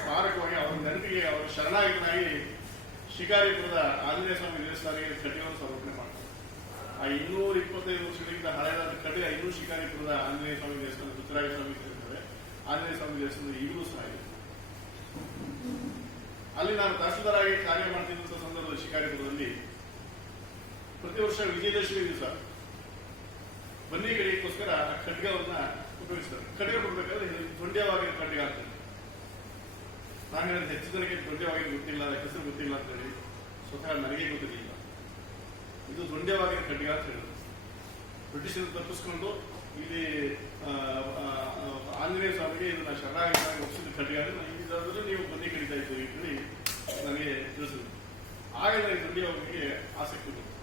ಸ್ಮಾರಕವಾಗಿ ಅವರ ನೆನಪಿಗೆ ಅವರ ಶರಣಾಗತನಾಗಿ ಶಿಕಾರಿಪುರದ ಆಂಜನೇಯ ಸ್ವಾಮಿ ದೇವಸ್ಥಾನಕ್ಕೆ ಖಡ್ಗವನ್ನು ಸಮರ್ಪಣೆ ಮಾಡ್ತಾರೆ ಆ ಇನ್ನೂರ ಇಪ್ಪತ್ತೈದು ವರ್ಷಗಳಿಂದ ಹಳೆಯದಾದ ಕಡೆ ಇನ್ನೂ ಶಿಕಾರಿಪುರದ ಆಂಜನೇಯ ಸ್ವಾಮಿ ದೇವಸ್ಥಾನ ರುದ್ರಾಯ ಸ್ವಾಮಿ ಸೇರಿದ್ದಾರೆ ಆಂಜನೇಯ ಸ್ವಾಮಿ ದೇವಸ್ಥಾನ ಈಗಲೂ ಸಹ ಇದೆ ಅಲ್ಲಿ ನಾನು ತಹಸೀಲ್ದಾರಾಗಿ ಕಾರ್ಯ ಮಾಡ್ತಿದ್ದಂಥ ಸಂದರ್ಭದಲ್ಲಿ ಶಿಕಾರಿಪುರದಲ್ಲಿ. ಪ್ರತಿ ವರ್ಷ ವಿಜಯದಶಮಿ ದಿವಸ ಬನ್ನಿ ಕಡೆಗೋಸ್ಕರ ಆ ಖಡ್ಗವನ್ನ ಉಪಯೋಗಿಸ್ತಾರೆ. ಖಡ್ಗ ಕೊಡ್ಬೇಕಾದ್ರೆ ದೊಡ್ಡವಾಗಿ ಖಡ್ಗ ಆಗ್ತದೆ. ನಾನು ಹೇಳಿದ ಹೆಚ್ಚು ಜನಕ್ಕೆ ದೊಡ್ಡವಾಗಿ ಗೊತ್ತಿಲ್ಲ ಹೆಸರು ಗೊತ್ತಿಲ್ಲ ಅಂತ ಹೇಳಿ ಸ್ವತಃ ನನಗೆ ಗೊತ್ತಿರಲಿಲ್ಲ. ಇದು ದೊಡ್ಡವಾಗಿ ಖಡ್ಗ ಅಂತ ಹೇಳಿದ್ರು. ಬ್ರಿಟಿಷರು ತಪ್ಪಿಸ್ಕೊಂಡು ಇಲ್ಲಿ ಆಂಜನೇಯ ಸ್ವಾಮಿಗೆ ಇದನ್ನ ಶರಣಾಗತನಾಗಿ ಒಪ್ಪಿಸಿದ ಅಂದ್ರೆ ಇದಾದ್ರೆ ನೀವು ಬನ್ನಿ ಕಡಿತಾ ಇದ್ದೀವಿ ಅಂತ ಹೇಳಿ ನನಗೆ ತಿಳಿಸಿದ್ರು. ಆಗ ನನಗೆ ಅವರಿಗೆ ಆಸಕ್ತಿ ಬಂತು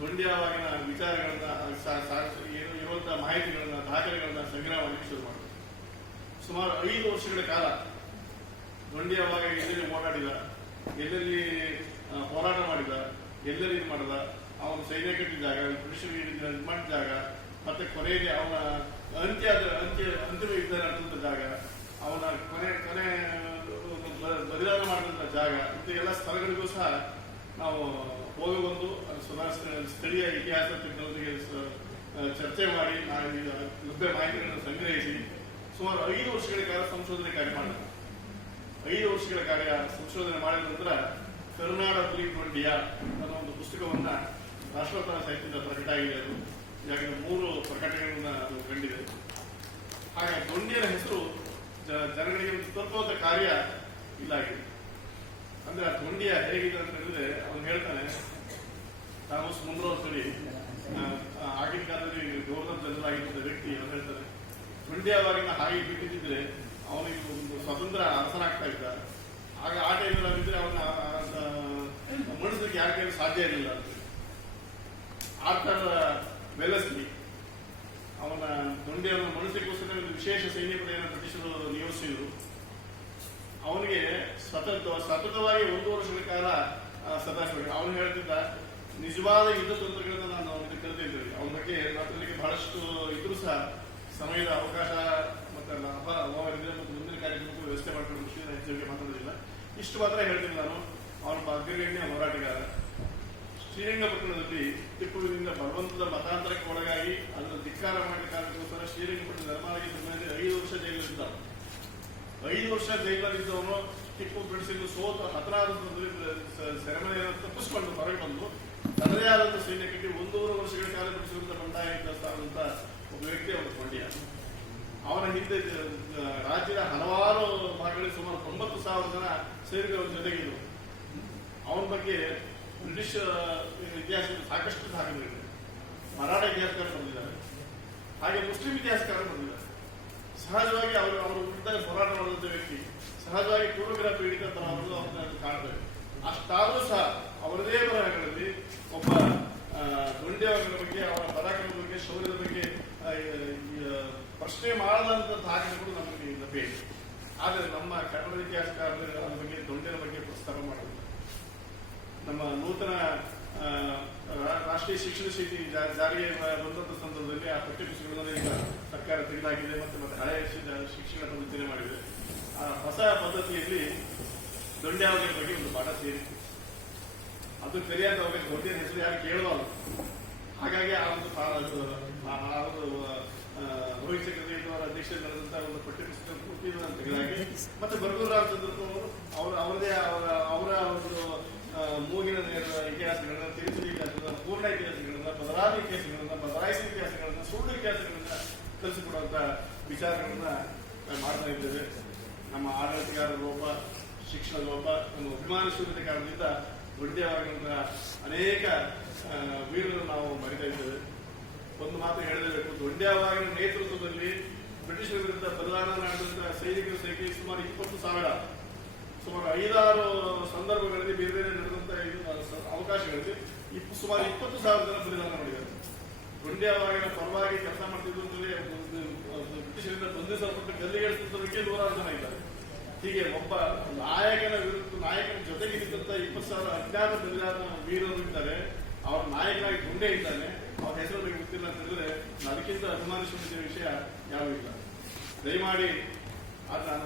ದೊಂಡ್ಯವಾಗಿನ ವಿಚಾರಗಳನ್ನ ಏನು ಇರುವಂತಹ ಮಾಹಿತಿಗಳನ್ನ, ದಾಖಲೆಗಳನ್ನ ಸಂಗ್ರಹ ಮಾಡಲಿಕ್ಕೆ ಶುರು ಮಾಡಿದ್ರು. ಸುಮಾರು ಐದು ವರ್ಷಗಳ ಕಾಲ ದೊಂಡಿಯವಾಗ ಎಲ್ಲೆಲ್ಲಿ ಓಡಾಡಿದ ಎಲ್ಲೆಲ್ಲಿ ಹೋರಾಟ ಮಾಡಿದ, ಎಲ್ಲೆಲ್ಲಿ ಮಾಡಿದ ಅವನು ಸೈನ್ಯ ಕಟ್ಟಿದ ಜಾಗ ಬ್ರಿಟಿಷರಿಗೆ ಇದು ಮಾಡಿದ ಜಾಗ ಮತ್ತೆ ಕೊನೆಗೆ ಅವನ ಅಂತ್ಯ ಅಂತ್ಯ ಅಂತಿಮ ಯುದ್ಧ ನಡೆದಂತ ಜಾಗ, ಅವನ ಕೊನೆ ಕೊನೆ ಬಲಿದಾನ ಮಾಡಿದಂತ ಜಾಗ, ಇಂಥ ಎಲ್ಲ ಸ್ಥಳಗಳಿಗೂ ಸಹ ನಾವು ಹೋಗಿ ಬಂದು ಅದು ಸುಧಾರಿಸ ಸ್ಥಳೀಯ ಇತಿಹಾಸ ತಜ್ಞರೊಂದಿಗೆ ಚರ್ಚೆ ಮಾಡಿ ಲಭ್ಯ ಮಾಹಿತಿಗಳನ್ನು ಸಂಗ್ರಹಿಸಿ ಸುಮಾರು ಐದು ವರ್ಷಗಳ ಕಾಲ ಸಂಶೋಧನೆ ಕಾರ್ಯ ಮಾಡಿದ್ರು ಐದು ವರ್ಷಗಳ ಕಾರ್ಯ ಸಂಶೋಧನೆ ಮಾಡಿದ ನಂತರ ಕರ್ನಾಟಕ ಹುಲಿ ಕೊಂಡಿಯ ಅನ್ನೋ ಒಂದು ಪುಸ್ತಕವನ್ನ ರಾಷ್ಟ್ರೋತ್ತರ ಸಾಹಿತ್ಯದ ಪ್ರಕಟ ಆಗಿದೆ ಅದು. ಈಗಾಗಲೇ ಮೂರು ಪ್ರಕಟಣೆಗಳನ್ನ ಅದು ಕಂಡಿದೆ. ಹಾಗೆ ದೊಂಡಿಯರ ಹೆಸರು ಜನಗಳಿಗೆ ಒಂದು ತತ್ವದ ಕಾರ್ಯ ಇಲ್ಲಾಗಿದೆ ಅಂದ್ರೆ ಆ ದೊಂಡಿಯ ಹೇಗಿದೆ ಅಂತ ಹೇಳಿದ್ರೆ ಅವನು ಹೇಳ್ತಾನೆ ಥಾಮಸ್ ಮುಂದ್ರೋ ಸರಿ. ಆ, ಆ, ಆಗಿನ ಕಾಲದಲ್ಲಿ ಗೌರವ ಜನರಲ್ ಆಗಿದ್ದ ವ್ಯಕ್ತಿ ಅವನು ಹೇಳ್ತಾನೆ. ದೊಂಡಿಯವಾಗಿನ ಹಾಗೆ ಬಿಟ್ಟಿದ್ರೆ ಅವನಿಗೆ ಒಂದು ಸ್ವತಂತ್ರ ಅರಸನಾಗ್ತಾ ಇದ್ದ. ಆಗ ಆ ಟೈಮಲ್ಲಿ ಆಗಿದ್ರೆ ಅವನ ಮನಸ್ಸಿಗೆ ಯಾಕೆ ಸಾಧ್ಯ ಇರಲಿಲ್ಲ ಅಂತ ಆರ್ಥರ್ ವೆಲಸ್ಲಿ ಅವನ ದೊಂಡಿಯನ್ನು ಮಣಿಸಲಿಕ್ಕೋಸ್ಕರ ಒಂದು ವಿಶೇಷ ಸೈನ್ಯ ಪಡೆಯನ್ನು ಬ್ರಿಟಿಷರು ನಿಯೋಜಿಸಿದರು ಅವನಿಗೆ ಸತತ ಸತತವಾಗಿ ಒಂದು ವರ್ಷಗಳ ಕಾಲ ಸದಾಶಿವ. ಅವನು ಹೇಳ್ತಿದ್ದ, ನಿಜವಾದ ಯುದ್ಧ ತಂತ್ರಗಳನ್ನು ನಾನು ಅವನಿಗೆ ಕಲಿತಿದ್ದೇನೆ ಅವನ ಬಗ್ಗೆ ಮಾತಾಡಲಿಕ್ಕೆ ಬಹಳಷ್ಟು ಇದ್ರೂ ಸಹ ಸಮಯದ ಅವಕಾಶ ಮತ್ತು ಲಾಭ ಅಭಾವ ಇದ್ರೆ ಮತ್ತು ಮುಂದಿನ ಕಾರ್ಯಕ್ರಮಕ್ಕೂ ವ್ಯವಸ್ಥೆ ಮಾಡಿಕೊಂಡು ವಿಷಯ ಹೆಚ್ಚಿಗೆ ಮಾತಾಡೋದಿಲ್ಲ. ಇಷ್ಟು ಮಾತ್ರ ಹೇಳ್ತೀನಿ ನಾನು. ಅವನ ಅಗ್ರಗಣ್ಯ ಹೋರಾಟಗಾರ ಶ್ರೀರಂಗಪಟ್ಟಣದಲ್ಲಿ ಟಿಪ್ಪುವಿನಿಂದ ಬಲವಂತದ ಮತಾಂತರಕ್ಕೆ ಒಳಗಾಗಿ ಅದನ್ನು ಧಿಕ್ಕಾರ ಮಾಡಲಿಕ್ಕಾಗೋಸ್ಕರ ಶ್ರೀರಂಗಪಟ್ಟಣ ಧರ್ಮಾಗಿ ಐದು ವರ್ಷ ಜೈಲಿಸಿದ್ದ ಐದು ವರ್ಷ ಜೈಲಲ್ಲಿದ್ದವನು ಟಿಪ್ಪು ಬಿಡಿಸಿದ್ದು ಸೋತ ಹತರಾದ ಸೆರೆಮನೆಯನ್ನು ತಪ್ಪಿಸಿಕೊಂಡು ಹೊರಗೆ ಬಂದು ತನ್ನದೇ ಆದಂತ ಸೈನ್ಯ ಕಟ್ಟಿ ಒಂದೂವರೆ ವರ್ಷಗಳ ಕಾಲ ಬಿಡಿಸುವಂತ ಬಂಡಾಯ ಸ್ಥಾನದಂತ ಒಬ್ಬ ವ್ಯಕ್ತಿ ಅವನು ಕೊಂಡಿಯ ಅವನ ಹಿಂದೆ ರಾಜ್ಯದ ಹಲವಾರು ಭಾಗಗಳಲ್ಲಿ ಸುಮಾರು ತೊಂಬತ್ತು ಸಾವಿರ ಜನ ಸೈನಿಕರ ಜೊತೆಗಿದ್ರು ಅವನ ಬಗ್ಗೆ ಬ್ರಿಟಿಷ್ ಇತಿಹಾಸದಲ್ಲಿ ಸಾಕಷ್ಟು ದಾಖಲೆಗಳಿವೆ ಮರಾಠ ಇತಿಹಾಸಕಾರ ಬಂದಿದ್ದಾರೆ. ಹಾಗೆ ಮುಸ್ಲಿಂ ಇತಿಹಾಸಕಾರ ಬಂದಿದ್ದಾರೆ. ಸಹಜವಾಗಿ ಅವರು ಅವರು ವಿರುದ್ಧ ಹೋರಾಟ ಮಾಡಿದಂಥ ವ್ಯಕ್ತಿ ಸಹಜವಾಗಿ ಪೂರ್ವಗ್ರಹ ಪೀಡಿತ ಅವರು ಅವ್ರನ್ನ ಕಾಣ್ತೇವೆ ಅಷ್ಟಾದರೂ ಸಹ ಅವರದೇ ಬರಹಗಳಲ್ಲಿ ಒಬ್ಬ ಆ, ಗೊಂಡೆಯವರ ಬಗ್ಗೆ ಅವರ ಪರಾಕ್ರಮದ ಬಗ್ಗೆ ಶೌರ್ಯದ ಬಗ್ಗೆ ಪ್ರಶ್ನೆ ಮಾಡದಂತ ದಾಖಲೆಗಳು ನಮಗೆ ಲಭ್ಯ ಇದೆ ಆದರೆ ನಮ್ಮ ಕನ್ನಡ ಇತಿಹಾಸಕಾರರು ಅದ್ರ ಬಗ್ಗೆ ದೊಂಡಿನ ಬಗ್ಗೆ ಪ್ರಸ್ತಾಪ ಮಾಡುವುದಿಲ್ಲ ನಮ್ಮ ನೂತನ ರಾಷ್ಟ್ರೀಯ ಶಿಕ್ಷಣ ಶಕ್ತಿ ಜಾರಿಗೆ ಬಂದಂತ ಸಂದರ್ಭದಲ್ಲಿ ಆ ಪಠ್ಯಪುಸ್ತಕಗಳನ್ನು ಈಗ ಸರ್ಕಾರ ತೆಗೆದಾಗಿದೆ ಮತ್ತು, ಮತ್ತೆ ಹಳೆಯ ಶಿಕ್ಷಣ ಪದ್ಧತಿನೇ ಮಾಡಿದೆ. ಆ ಹೊಸ ಪದ್ಧತಿಯಲ್ಲಿ ದೊಡ್ಡಾವಳಿಯ ಬಗ್ಗೆ ಒಂದು ಪಾಠ ಸೇರಿತ್ತು. ಅದು ಸರಿಯಾದ ಅವರಿಗೆ ಗೊತ್ತಿನ ಹೆಸರು ಯಾರು ಕೇಳಬಾರದು ಹಾಗಾಗಿ ಆ ಒಂದು ಆ- ಒಂದು ರೋಹಿತ್ ಚಕ್ರವರ್ತಿ ಅವರ ಅಧ್ಯಕ್ಷತೆ ನಡೆದಂತಹ ಒಂದು ಪಠ್ಯಪುಸ್ತಕ ಪೂರ್ತಿಯನ್ನು ತೆಗೆದಾಗಿ, ಮತ್ತೆ ಬರ್ಗೂರು ರಾಮಚಂದ್ರಪ್ಪ ಅವರು, ಅವರ, ಅವರದೇ, ಅವರ ಅವರ ಒಂದು ಮೂಗಿನ ನೇರ ಇತಿಹಾಸಗಳನ್ನ ತಿಳಿಸಿದ ಇತಿಹಾಸಗಳನ್ನ, ಪೂರ್ಣ ಇತಿಹಾಸಗಳನ್ನ, ಬದಲಾದ ಇತಿಹಾಸಗಳನ್ನ, ಬದಲಾಯಿಸಿದ ಇತಿಹಾಸಗಳನ್ನ, ಸುಳ್ಳು ಇತಿಹಾಸಗಳನ್ನ ಕಲಿಸಿಕೊಡುವಂತ ವಿಚಾರಗಳನ್ನ ಮಾಡ್ತಾ ಇದ್ದೇವೆ. ನಮ್ಮ ಆಡಳಿತಗಾರ ಲೋಪ ಶಿಕ್ಷಣ ಲೋಪ, ನಮ್ಮ ಅಭಿಮಾನಶೂನ್ಯತೆ ಕಾರಣದಿಂದ ದೊಡ್ಡವಾಗಿರುವಂತಹ ಅನೇಕ ವೀರರನ್ನು ನಾವು ಮರಿತಾ ಇದ್ದೇವೆ. ಒಂದು ಮಾತು ಹೇಳಲೇಬೇಕು. ದೊಡ್ಡವಾಗಿನ ನೇತೃತ್ವದಲ್ಲಿ ಬ್ರಿಟಿಷರ ವಿರುದ್ಧ ಬಲಿದಾನ ನಡೆದಂತಹ ಸೈನಿಕರ ಸಂಖ್ಯೆ ಸುಮಾರು ಇಪ್ಪತ್ತು ಸಾವಿರ. ಸುಮಾರು ಐದಾರು ಸಂದರ್ಭಗಳಲ್ಲಿ ಬೇರೆ ಬೇರೆ ನಡೆದಂತಹ ಅವಕಾಶಗಳಲ್ಲಿ ಇಪ್ಪ, ಸುಮಾರು ಇಪ್ಪತ್ತು ಸಾವಿರ ಜನ ಬಲಿದಾನ ಮಾಡಿದ್ದಾರೆ. ಅವಾಗ ಪರವಾಗಿ ಕೆಲಸ ಮಾಡ್ತಿದ್ದು ಅಂತಲೇ ಬ್ರಿಟಿಷರಿಂದ ಬಂಧಿಸಲ್ಪಟ್ಟು ಗಲ್ಲಿಗೇರಿಸಿದ್ದಕ್ಕೆ ನೂರಾರು ಜನ ಇದ್ದಾರೆ. ಹೀಗೆ ಒಬ್ಬ ನಾಯಕನ ವಿರುದ್ಧ, ನಾಯಕನ ಜೊತೆಗೆ ಇದ್ದಂತ ಇಪ್ಪತ್ತು ಸಾವಿರ ಅಜ್ಞಾತ ಬಲಿದಾನ ವೀರರು ಇದ್ದಾರೆ. ಅವರ ನಾಯಕನಾಗಿ ಗುಂಡೆ ಇದ್ದಾನೆ. ಅವ್ರ ಹೆಸರು ಗೊತ್ತಿಲ್ಲ ಅಂತಂದ್ರೆ ಅದಕ್ಕಿಂತ ಅಭಿಮಾನಿಸುವಂತ ವಿಷಯ ಯಾವ ಇಲ್ಲ. ದಯಮಾಡಿ ಅದು ನಾನು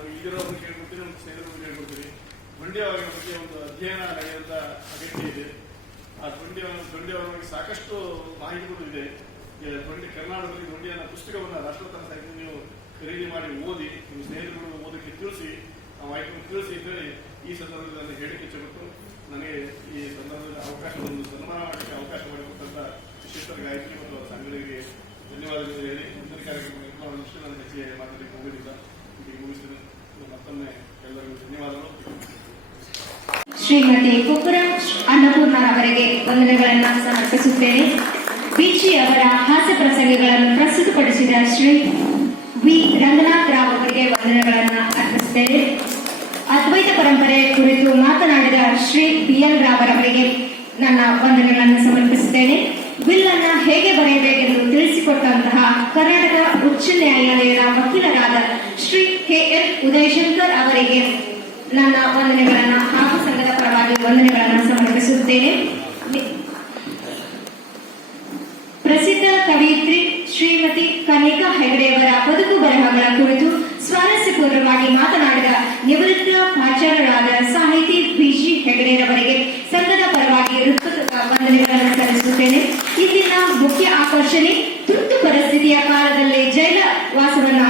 ಕೇಳ್ಕೊಡ್ತೀನಿ ಒಂದು ಸ್ನೇಹಿತರನ್ನು ಕೇಳ್ಕೊಡ್ತೀನಿ ಬಗ್ಗೆ ಒಂದು ಅಧ್ಯಯನ ನಡೆಯುವಂತ ಅಗತ್ಯ ಇದೆ. ಆ ಗುಂಡ್ಯವರ ಬಗ್ಗೆ ಸಾಕಷ್ಟು ಮಾಹಿತಿಗಳು ಇದೆ. ಗುಂಡಿ ಕರ್ನಾಟಕದಲ್ಲಿ ಗುಂಡಿಯನ್ನ ಪುಸ್ತಕವನ್ನ ರಾಷ್ಟ್ರೋತ್ತರ ನೀವು ಖರೀದಿ ಮಾಡಿ ಓದಿ, ನಿಮ್ಮ ಸ್ನೇಹಿತರುಗಳು ಓದಕ್ಕೆ ತಿಳಿಸಿ, ಆ ಮಾಹಿತಿಯನ್ನು ತಿಳಿಸಿ ಈ ಸಂದರ್ಭದಲ್ಲಿ ಹೇಳಿಕೆ ನನಗೆ ಈ ಸಂದರ್ಭದಲ್ಲಿ ಅವಕಾಶ ಸನ್ಮಾನ ಮಾಡಲಿಕ್ಕೆ ಅವಕಾಶ ಮಾಡಿಕೊಟ್ಟಂತ ವಿಶೇಷ ಗಾಯಕಿ ಮತ್ತು ಸಂಘಗಳಿಗೆ ಧನ್ಯವಾದಗಳು ಹೇಳಿ. ಮುಂದಿನ ಕಾರ್ಯಕ್ರಮ ನಿರ್ಮಾಣ ನಾನು ಎಲ್ಲರಿಗೂ ಶ್ರೀಮತಿ ಕುಕ್ಕುರ ಅನ್ನಪೂರ್ಣರವರಿಗೆ ವಂದನೆಗಳನ್ನು ಸಮರ್ಪಿಸುತ್ತೇನೆ. ಬಿಜಿ ಅವರ ಹಾಸ್ಯ ಪ್ರಸಂಗಗಳನ್ನು ಪ್ರಸ್ತುತಪಡಿಸಿದ ಶ್ರೀ ವಿ. ರಂಗನಾಥ್ ರಾವ್ ಅವರಿಗೆ ವಂದನೆಗಳನ್ನು ಅರ್ಪಿಸುತ್ತೇನೆ. ಅದ್ವೈತ ಪರಂಪರೆ ಕುರಿತು ಮಾತನಾಡಿದ ಶ್ರೀ ಬಿ. ಎಲ್. ರಾವ್ ಅವರಿಗೆ ನನ್ನ ವಂದನೆಗಳನ್ನು ಸಮರ್ಪಿಸುತ್ತೇನೆ. ಬಿಲ್ ಅನ್ನ ಹೇಗೆ ಬರೆಯಬೇಕೆಂದು ತಿಳಿಸಿಕೊಟ್ಟಂತಹ ಕರ್ನಾಟಕ ಉಚ್ಚ ನ್ಯಾಯಾಲಯದ ವಕೀಲರಾದ ಶ್ರೀ ಕೆ ಎಲ್ ಉದಯಶಂಕರ್ ಅವರಿಗೆ ನನ್ನ ವಂದನೆಗಳನ್ನ ಹಾಗೂ ಸಂಘದ ಪರವಾಗಿ ವಂದನೆಗಳನ್ನ ಸಮರ್ಪಿಸುತ್ತೇನೆ. ಪ್ರಸಿದ್ಧ ಕವಿಯತ್ರಿ ಶ್ರೀಮತಿ ಕನಿಕಾ ಹೆಗಡೆಯವರ ಬದುಕು ಬರಹಗಳ ಕುರಿತು ಸ್ವಾರಸ್ಯಪೂರ್ವವಾಗಿ ಮಾತನಾಡಿದ ನಿವೃತ್ತ ಪ್ರಾಚಾರ್ಯರಾದ ಸಾಹಿತಿ ಬಿಜಿ ಹೆಗಡೆರವರಿಗೆ ಸಂಘದ ಪರವಾಗಿ ಋತ್ವ ವಂದನೆಗಳನ್ನು ಸಲ್ಲಿಸುತ್ತೇನೆ. ಇಲ್ಲಿನ ಮುಖ್ಯ ಆಕರ್ಷಣೆ ತುರ್ತು ಪರಿಸ್ಥಿತಿಯ ಕಾಲದಲ್ಲಿ ಜೈಲ ವಾಸವನ್ನು